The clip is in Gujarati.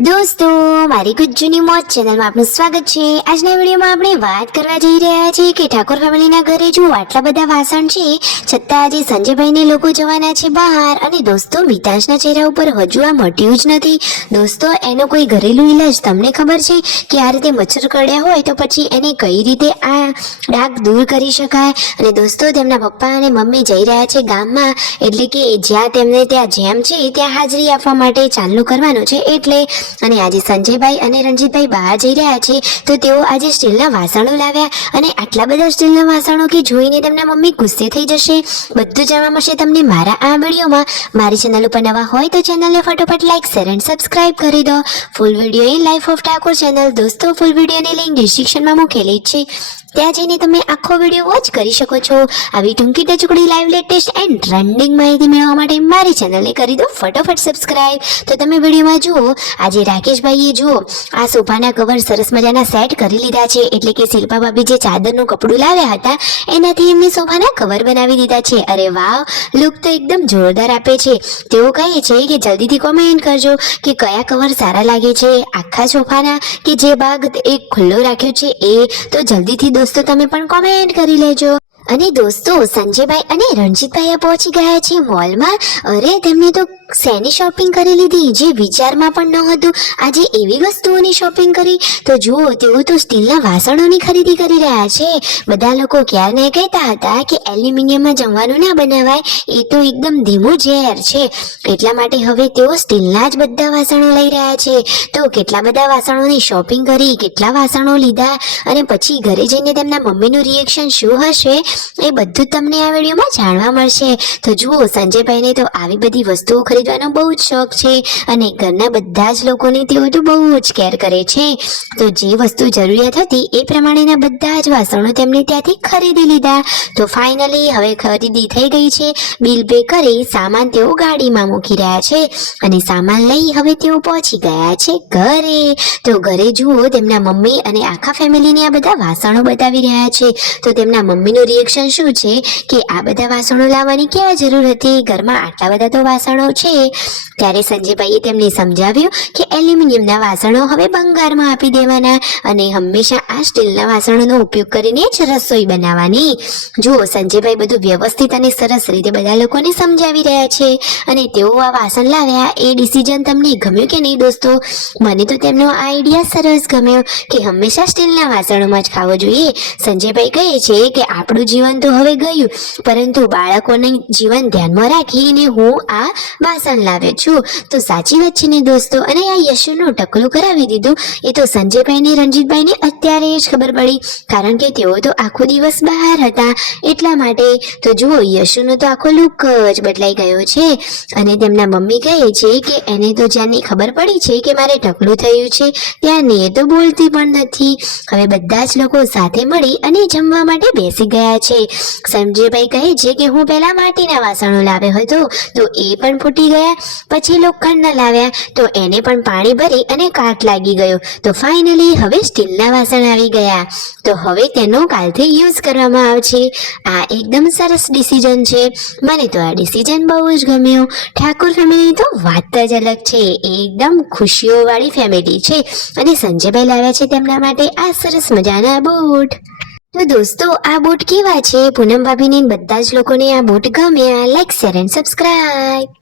દોસ્તો, મારી ગુજ્જુની મોજ ચેનલમાં આપનું સ્વાગત છે। આજના વિડીયોમાં આપણે વાત કરવા જઈ રહ્યા છીએ કે ઠાકોર ફેમિલીના ઘરે જો આટલા બધા વાસણ છે છતાં આજે સંજયભાઈને લોકો જવાના છે બહાર। અને દોસ્તો, મિતાંશના ચહેરા ઉપર હજુ આ મટ્યું જ નથી। દોસ્તો, એનો કોઈ ઘરેલું ઈલાજ તમને ખબર છે કે આ રીતે મચ્છર કરડ્યા હોય તો પછી એને કઈ રીતે આ ડાઘ દૂર કરી શકાય? અને દોસ્તો, તેમના પપ્પા અને મમ્મી જઈ રહ્યા છે ગામમાં, એટલે કે જ્યાં તેમને ત્યાં જેમ છે ત્યાં હાજરી આપવા માટે ચાલુ કરવાનું છે। એટલે અને આજે સંજયભાઈ અને રણજીતભાઈ બહાર જઈ રહ્યા છે તો તેઓ આજે સ્ટીલના વાસણો લાવ્યા। અને આટલા બધા સ્ટીલના વાસણો કે જોઈને તેમના મમ્મી ગુસ્સે થઈ જશે। બધું જાણવા મળશે તમને મારા આ વિડીયોમાં। મારી ચેનલ ઉપર નવા હોય તો ચેનલને ફટોફટ લાઈક, શેર એન્ડ સબસ્ક્રાઇબ કરી દો। Full video in life of Thakor channel દોસ્તો, ફૂલ વિડીયોની લિંક ડિસ્ક્રિપ્શનમાં મૂકેલી જ છે, ત્યાં જઈને તમે આખો વિડીયો વોચ કરી શકો છો। આવી ટૂંકી ટચુકડી લાઈવ લેટેસ્ટ એન્ડ ટ્રેન્ડિંગ માહિતી મેળવવા માટે મારી ચેનલને કરી દો ફટોફટ સબસ્ક્રાઇબ। તો તમે વિડીયોમાં જુઓ, આજે રાકેશભાઈએ જુઓ આ સોફાના કવર સરસ મજાના સેટ કરી લીધા છે, એટલે કે શિલ્પા ભાભી જે ચાદરનું કપડું લાવ્યા હતા એનાથી એમને સોફાના કવર બનાવી દીધા છે। અરે વાવ, લુક તો એકદમ જોરદાર આપે છે। તેઓ કહે છે કે જલ્દીથી કોમેન્ટ કરજો કે કયા કવર સારા લાગે છે, આખા સોફાના કે જે ભાગ એક ખુલ્લો રાખ્યો છે એ। તો જલ્દીથી દોસ્તો તમે પણ કોમેન્ટ કરી લેજો। અને દોસ્તો, સંજયભાઈ અને રણજીતભાઈ પહોંચી ગયા છે મોલમાં। અરે, તેમને તો શેની શોપિંગ કરી લીધી જે વિચારમાં પણ ન હતું। આજે એવી વસ્તુઓની શોપિંગ કરી તો જુઓ, તેઓ તો સ્ટીલના વાસણોની ખરીદી કરી રહ્યા છે। બધા લોકો ક્યારને કહેતા હતા કે એલ્યુમિનિયમમાં જમવાનું ના બનાવાય, એ તો એકદમ ધીમું ઝેર છે, એટલા માટે હવે તેઓ સ્ટીલના જ બધા વાસણો લઈ રહ્યા છે। તો કેટલા બધા વાસણોની શોપિંગ કરી, કેટલા વાસણો લીધા અને પછી ઘરે જઈને તેમના મમ્મીનું રિએક્શન શું હશે એ બધું તમને આ વિડીયોમાં જાણવા મળશે। તો જુઓ, સંજયભાઈને તો આવી બધી વસ્તુઓ ખરીદવાનો બહુ જ શોખ છે અને ઘરના બધા જ લોકોને તેઓ તો બહુ જ કેર કરે છે। તો જે વસ્તુ જરૂરિયાત હતી એ પ્રમાણેના બધા જ વાસણો તેમણે ત્યાંથી ખરીદી લીધા। તો ફાઇનલી હવે ખરીદી થઈ ગઈ છે। બિલ પે કરી સામાન તેઓ ગાડીમાં મૂકી રહ્યા છે અને સામાન લઈ હવે તેઓ પહોંચી ગયા છે ઘરે। તો ઘરે જુઓ, તેમના મમ્મી અને આખા ફેમિલીને આ બધા વાસણો બતાવી રહ્યા છે। તો તેમના મમ્મીનું રિએક્શન શું છે કે આ બધા વાસણો લાવવાની ક્યાં જરૂર હતી, ઘરમાં આટલા બધા તો વાસણો છે। ત્યારે સંજયભાઈએ તેમને સમજાવ્યું કે એલ્યુમિનિયમના વાસણો હવે ભંગારમાં આપી દેવાના અને હંમેશા આ સ્ટીલના વાસણોનો ઉપયોગ કરીને જ રસોઈ બનાવવાની। જુઓ, સંજયભાઈ બધું વ્યવસ્થિત અને સરસ રીતે બધા લોકોને સમજાવી રહ્યા છે અને તેઓ આ વાસણ લાવ્યા એ ડિસિઝન તમને ગમ્યું કે નહીં દોસ્તો? મને તો તેમનો આઈડિયા સરસ ગમ્યો કે હંમેશા સ્ટીલના વાસણોમાં જ ખાવો જોઈએ। સંજયભાઈ કહે છે કે આપણું જીવન તો હવે ગયું, પરંતુ બાળકોનું જીવન ધ્યાનમાં રાખીને હું આ વાસણ લાવ્યો છું। તો સાચી વાત છે ને દોસ્તો? અને આ યશુનું ટકલું કરાવી દીધું એ તો સંજયભાઈ ને રણજીતભાઈને અત્યારે જ ખબર પડી, કારણ કે તેઓ તો આખો દિવસ બહાર હતા એટલા માટે। તો જુઓ, યશુનો તો આખો લુક જ બદલાઈ ગયો છે અને તેમના મમ્મી કહે છે કે એને તો જ્યાંની ખબર પડી છે કે મારે ટકલું થયું છે ત્યાંની એ તો બોલતી પણ નથી। હવે બધા જ લોકો સાથે મળી અને જમવા માટે બેસી ગયા છે। સંજયભાઈ કહે છે કે હું પહેલા માટીના વાસણો લાવ્યો હતો તો એ પણ ફૂટી ગયા, પછી લોખંડના લાવ્યા તો એને પણ પાણી ભરી અને કાટ લાગી ગયો, તો ફાઇનલી હવે સ્ટીલના વાસણ આવી ગયા, તો હવે તેનો કાલથી યુઝ કરવામાં આવશે। આ એકદમ સરસ ડિસિઝન છે, મને તો આ ડિસિઝન બહુ જ ગમ્યું। ઠાકોર ફેમિલી તો વાત જ અલગ છે, એકદમ ખુશીઓવાળી ફેમિલી છે અને સંજયભાઈ લાવ્યા છે તેમના માટે આ સરસ મજાના બૂટ। તો દોસ્તો, આ બૂટ કેવા છે? પૂનમ ભાભીને બધા જ લોકોને આ બૂટ ગમ્યા? Like, share and subscribe.